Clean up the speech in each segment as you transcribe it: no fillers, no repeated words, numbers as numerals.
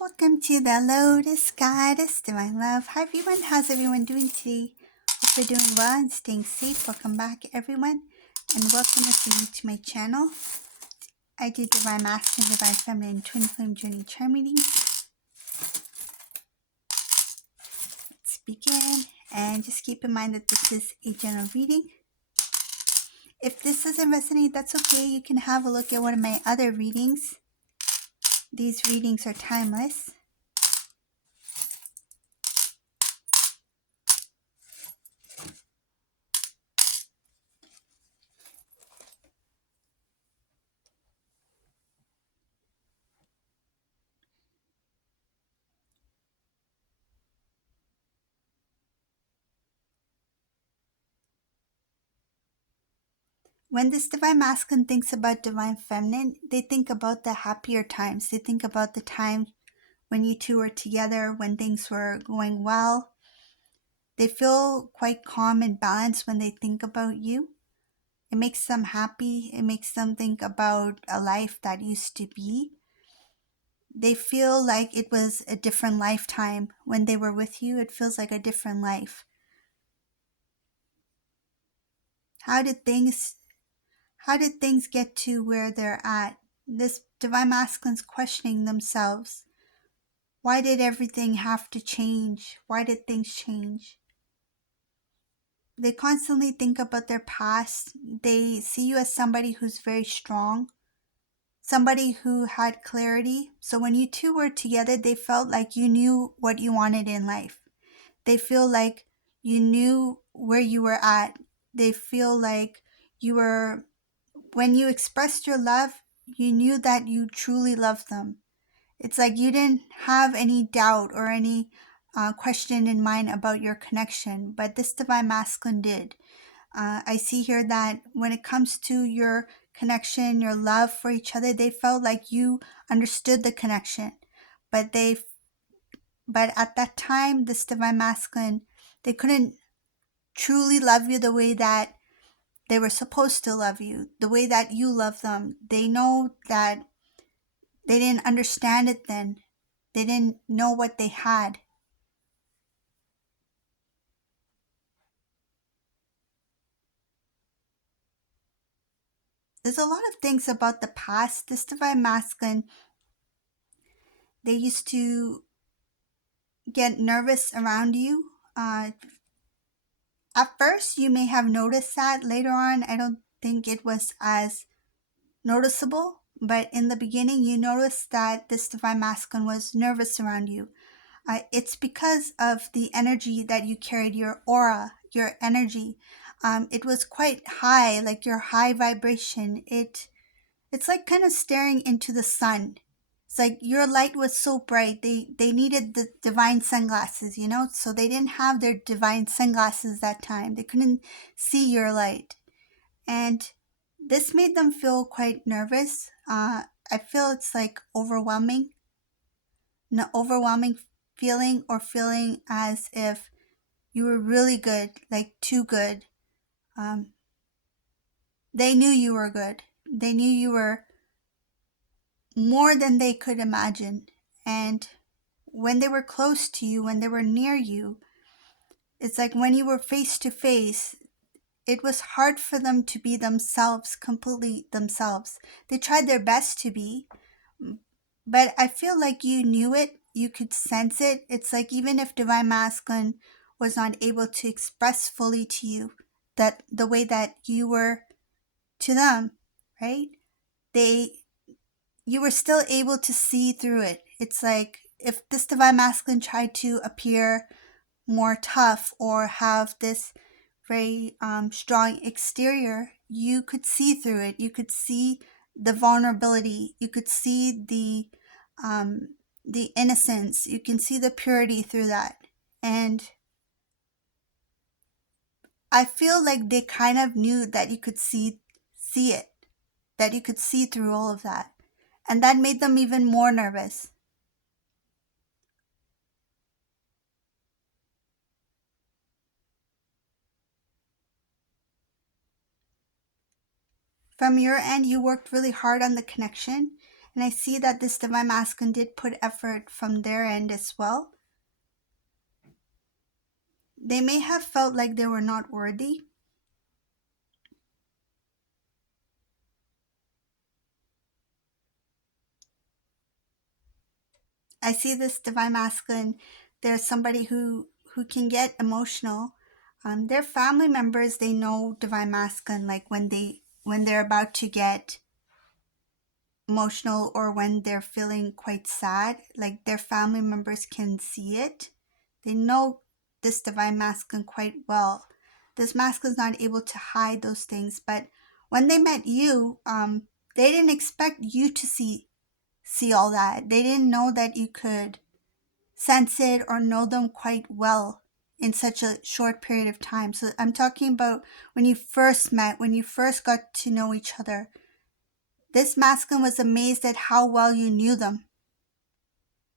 Welcome to the Lotus Goddess, Divine Love. Hi everyone, how's everyone doing today? Hope you're doing well and staying safe. Welcome back everyone, and welcome if you're new to my channel. I do Divine Masculine, Divine Feminine, Twin Flame Journey Charm readings. Let's begin, and just keep in mind that this is a general reading. If this doesn't resonate, that's okay. You can have a look at one of my other readings. These readings are timeless. When this Divine Masculine thinks about Divine Feminine, they think about the happier times. They think about the time when you two were together, when things were going well. They feel quite calm and balanced when they think about you. It makes them happy. It makes them think about a life that used to be. They feel like it was a different lifetime when they were with you. It feels like a different life. How did things get to where they're at? This Divine Masculine's questioning themselves. Why did everything have to change? Why did things change? They constantly think about their past. They see you as somebody who's very strong, somebody who had clarity. So when you two were together, they felt like you knew what you wanted in life. They feel like you knew where you were at. They feel like when you expressed your love, you knew that you truly loved them. It's like you didn't have any doubt or any question in mind about your connection, but this Divine Masculine did. I see here that when it comes to your connection, your love for each other, they felt like you understood the connection. But at that time, this Divine Masculine, they couldn't truly love you the way that they were supposed to love you, the way that you love them. They know that they didn't understand it then. They didn't know what they had. There's a lot of things about the past. This Divine Masculine, they used to get nervous around you. At first, you may have noticed that. Later on, I don't think it was as noticeable. But in the beginning, you noticed that this Divine Masculine was nervous around you. It's because of the energy that you carried, your aura, your energy. It was quite high, like your high vibration. It's like kind of staring into the sun. It's like your light was so bright. They needed the divine sunglasses, so they didn't have their divine sunglasses that time. They couldn't see your light. And this made them feel quite nervous. I feel it's like overwhelming. An overwhelming feeling, or feeling as if you were really good, like too good. Um, they knew you were good. They knew you were more than they could imagine. And when they were close to you, when they were near you, it's like when you were face to face, it was hard for them to be themselves, completely themselves. They tried their best to be, but I feel like you knew it, you could sense it. It's like even if Divine Masculine was not able to express fully to you that the way that you were to them, right? They you were still able to see through it. It's like if this Divine Masculine tried to appear more tough or have this very strong exterior, you could see through it. You could see the vulnerability. You could see the innocence. You can see the purity through that. And I feel like they kind of knew that you could see it, that you could see through all of that. And that made them even more nervous. From your end, you worked really hard on the connection, And I see that this divine masculine did put effort from their end as well. They may have felt like they were not worthy. I see this divine masculine. There's somebody who can get emotional. Their family members, they know divine masculine, like when they're about to get emotional or when they're feeling quite sad, like their family members can see it. They know this divine masculine quite well. This masculine is not able to hide those things, but when they met you, they didn't expect you to see all that. They didn't know that you could sense it or know them quite well in such a short period of time. So I'm talking about when you first met, when you first got to know each other. This masculine was amazed at how well you knew them.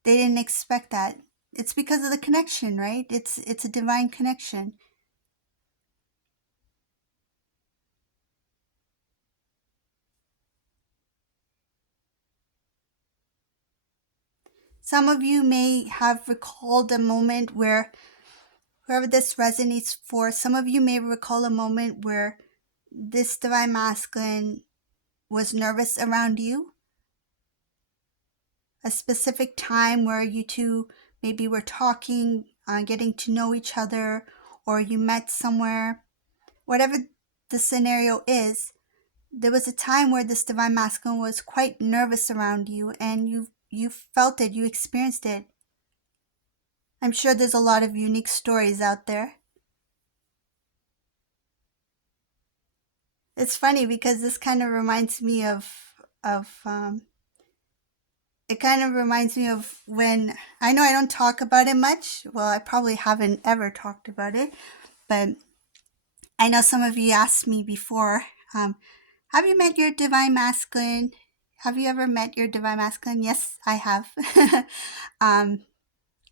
They didn't expect that. It's because of the connection, right? It's a divine connection. Some of you may have recalled a moment where, whoever this resonates for, some of you may recall a moment where this divine masculine was nervous around you. A specific time where you two maybe were talking, getting to know each other, or you met somewhere. Whatever the scenario is, there was a time where this divine masculine was quite nervous around you, and you felt it, you experienced it. I'm sure there's a lot of unique stories out there. It's funny because this kind of reminds me of it kind of reminds me of when, I know I don't talk about it much. Well, I probably haven't ever talked about it, but I know some of you asked me before, um, have you met your divine masculine? Have you ever met your divine masculine? Yes, I have. um,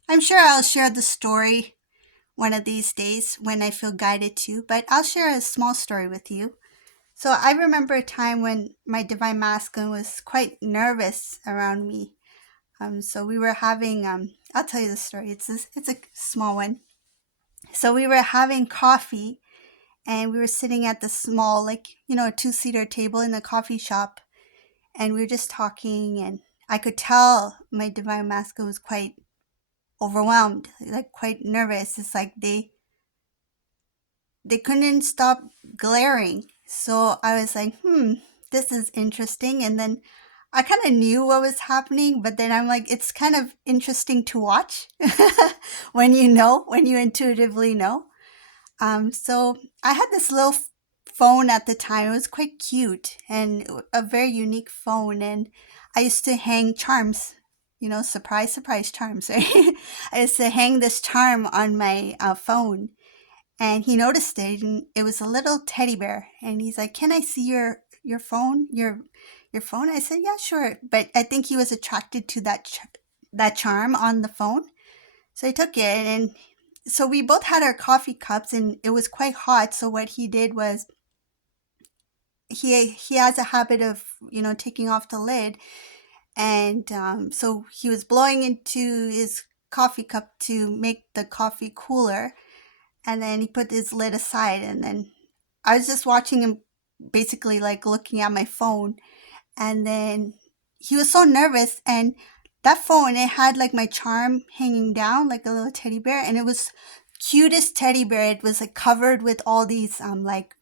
I'm sure I'll share the story one of these days when I feel guided to, but I'll share a small story with you. So I remember a time when my divine masculine was quite nervous around me. So we were having, I'll tell you the story. It's a small one. So we were having coffee, and we were sitting at the small, like, a two-seater table in the coffee shop, and we were just talking, and I could tell my divine masculine was quite overwhelmed, like quite nervous. It's like they couldn't stop glaring. So I was like, this is interesting. And then I kind of knew what was happening, but then I'm like, it's kind of interesting to watch when when you intuitively know. So I had this little phone at the time. It was quite cute and a very unique phone. And I used to hang charms, surprise, surprise charms, right? I used to hang this charm on my phone, and he noticed it, and it was a little teddy bear. And he's like, "Can I see your phone, your phone?" I said, "Yeah, sure." But I think he was attracted to that charm on the phone, so I took it, and so we both had our coffee cups, and it was quite hot. So what he did was he has a habit of taking off the lid, and so he was blowing into his coffee cup to make the coffee cooler, and then he put his lid aside, and then I was just watching him, basically like looking at my phone, and then he was so nervous, and that phone, it had like my charm hanging down like a little teddy bear, and it was cutest teddy bear. It was like covered with all these like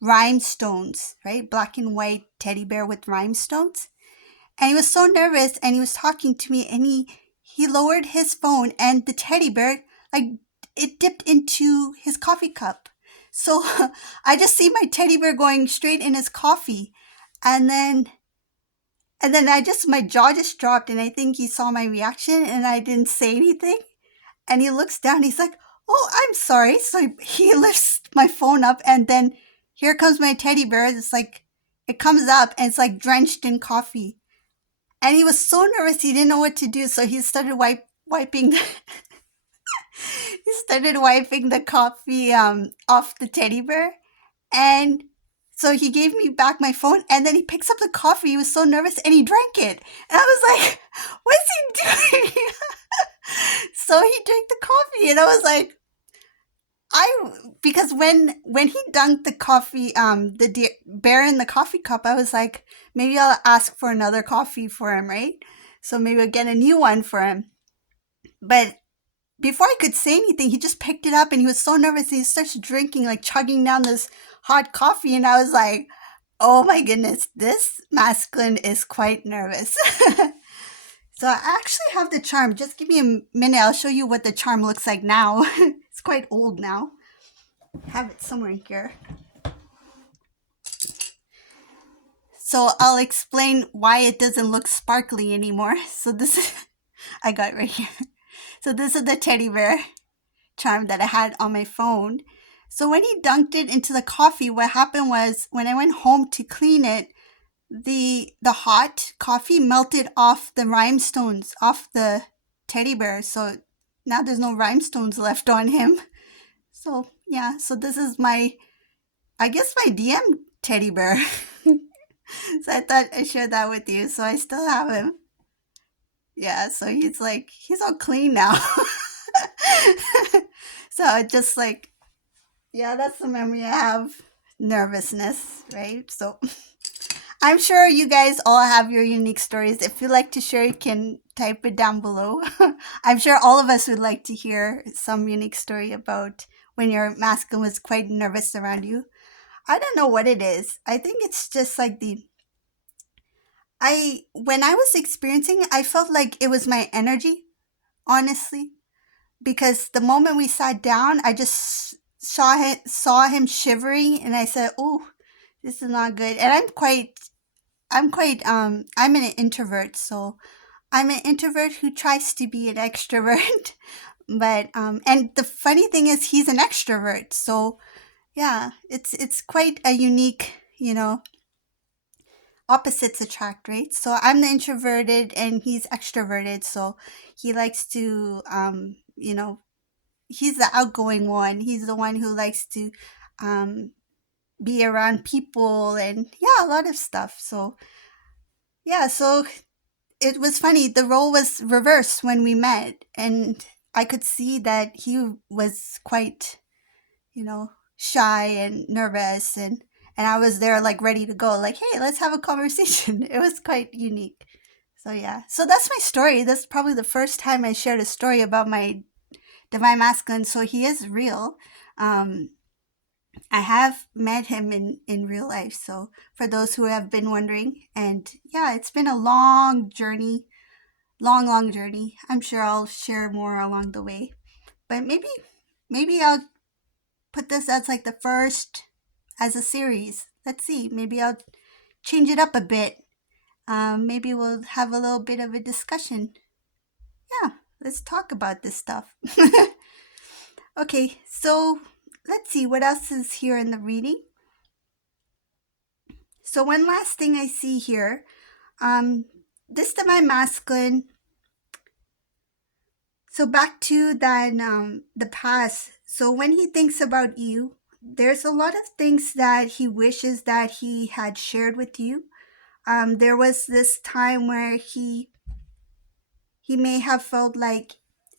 rhinestones, right? Black and white teddy bear with rhinestones. And he was so nervous, and he was talking to me, and he lowered his phone, and the teddy bear, like, it dipped into his coffee cup. So I just see my teddy bear going straight in his coffee. And then my jaw just dropped, and I think he saw my reaction, and I didn't say anything. And he looks down, he's like, "Oh, I'm sorry." So he lifts my phone up, and then here comes my teddy bear. It's like, it comes up, and it's like drenched in coffee. And he was so nervous, he didn't know what to do. So he started wiping he started wiping the coffee off the teddy bear. And So he gave me back my phone and then he picks up the coffee. He was so nervous and he drank it. And I was like, what's he doing? So he drank the coffee and I was like, because when he dunked the coffee, bear in the coffee cup, I was like, maybe I'll ask for another coffee for him, right? So maybe I'll get a new one for him. But before I could say anything, he just picked it up and he was so nervous. He starts drinking, like chugging down this hot coffee. And I was like, oh my goodness, this masculine is quite nervous. So I actually have the charm. Just give me a minute. I'll show you what the charm looks like now. It's quite old now. I have it somewhere in here. So I'll explain why it doesn't look sparkly anymore. So this is, I got it right here. So this is the teddy bear charm that I had on my phone. So when he dunked it into the coffee, what happened was when I went home to clean it, the hot coffee melted off the rhinestones off the teddy bear. So now there's no rhinestones left on him. So yeah, so this is my, I guess my DM teddy bear. So I thought I'd share that with you. So I still have him. Yeah, so he's like, he's all clean now. So just like, yeah, that's the memory I have. Nervousness, right? So I'm sure you guys all have your unique stories. If you'd like to share, you can type it down below. I'm sure all of us would like to hear some unique story about when your masculine was quite nervous around you. I don't know what it is. I think it's just like when I was experiencing it, I felt like it was my energy, honestly, because the moment we sat down, I just saw him shivering, and I said, "Oh, this is not good." And I'm an introvert, so I'm an introvert who tries to be an extrovert. But and the funny thing is, he's an extrovert, so yeah, it's quite a unique, opposites attract, right? So I'm the introverted and he's extroverted, so he likes to he's the outgoing one. He's the one who likes to um be around people and yeah, a lot of stuff. So yeah, so it was funny. The role was reversed when we met, and I could see that he was quite, shy and nervous, and I was there like ready to go, like, hey, let's have a conversation. It was quite unique. So yeah, so that's my story. That's probably the first time I shared a story about my divine masculine. So he is real. Um, I have met him in real life. So for those who have been wondering, and yeah, it's been a long journey, long journey. I'm sure I'll share more along the way, but maybe I'll put this as like the first as a series. Let's see. Maybe I'll change it up a bit. Maybe we'll have a little bit of a discussion. Yeah, let's talk about this stuff. Okay, so let's see what else is here in the reading. So one last thing I see here, this divine masculine. So back to that, the past. So when he thinks about you, there's a lot of things that he wishes that he had shared with you. There was this time where he may have felt like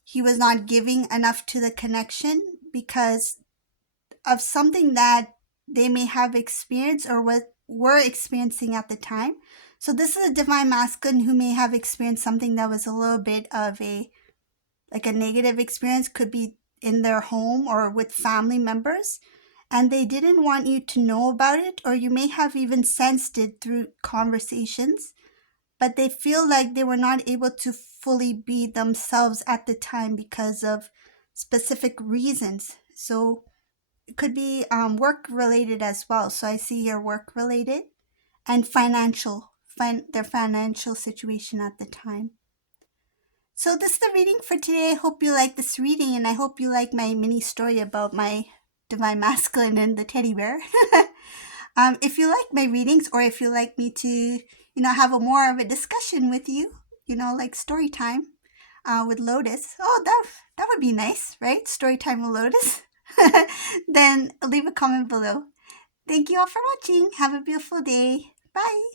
he was not giving enough to the connection because of something that they may have experienced or what were experiencing at the time. So this is a divine masculine who may have experienced something that was a little bit of a negative experience, could be in their home or with family members, and they didn't want you to know about it, or you may have even sensed it through conversations, but they feel like they were not able to fully be themselves at the time because of specific reasons. So it could be work related as well. So I see here work related and their financial situation at the time. So this is the reading for today. I hope you like this reading, and I hope you like my mini story about my divine masculine and the teddy bear. If you like my readings, or if you like me to, have a more of a discussion with you, like story time with Lotus. Oh, that would be nice, right? Story time with Lotus. Then leave a comment below. Thank you all for watching. Have a beautiful day. Bye.